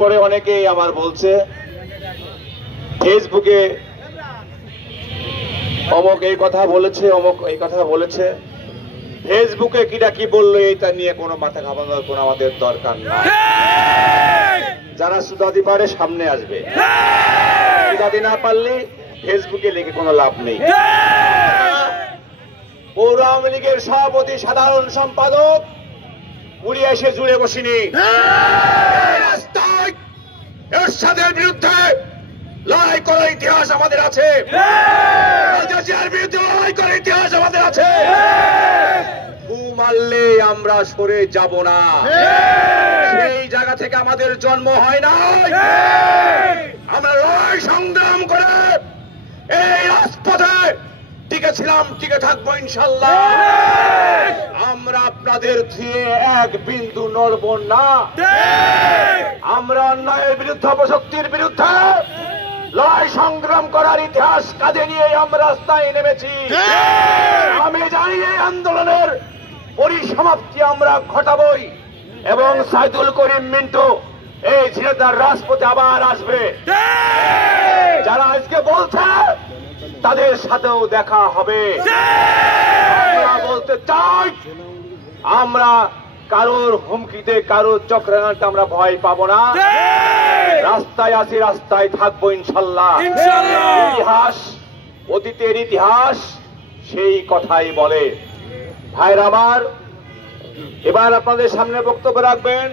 পরে অনেকেই আমার বলছে ফেসবুকে অমুক এই কথা বলেছে, অমুক এই কথা বলেছে। ফেসবুকে কিটা কি বললো এটা নিয়ে কোনো মাথা ঘামানোর কোনো আমাদের দরকার নাই। যারা সুদাদি পারে সামনে আসবে, সুদাদি না পারলে ফেসবুকে লিখে কোনো লাভ নেই। পৌর আওয়ামী লীগের সভাপতি সাধারণ সম্পাদক উড়ে এসে জুড়ে বসিনি। রাস্তায় এরশাদের বিরুদ্ধে লড়াই করার ইতিহাস আমাদের আছে, বিরুদ্ধে লড়াই করার ইতিহাস আমাদের আছে। মারলে আমরা সরে যাব না, সেই জায়গা থেকে আমাদের জন্ম হয় না। আমরা লড়াই সংগ্রাম করে এই রাজপথে টিকে ছিলাম, টিকে থাকবো ইনশাল্লাহ। আমরা আপনাদের দিয়ে এক বিন্দু নড়ব না। আমরা অন্যায়ের বিরুদ্ধে, অপশক্তির বিরুদ্ধে লড়াই সংগ্রাম করার ইতিহাস কাঁধে নিয়ে আমরা রাস্তায় নেমেছি। আমি জানি এই আন্দোলনের পরিসমাপ্তি আমরা ঘটাবই এবং সাইদুল করিম মিন্টু এই ঝিনাইদহের রাজপথে আবার আসবে। যারা আজকে বলছে তাদের সাথেও দেখা হবে। আমরা বলতে চাই, আমরা কারোর হুমকিতে, কারোর চক্রান্তে আমরা ভয় পাবো না। রাস্তায় আছি, রাস্তায় থাকবো ইনশাল্লাহ। ইতিহাস, অতীতের ইতিহাস সেই কথাই বলে। ভাইরা আমার, এবার আপনাদের সামনে বক্তব্য রাখবেন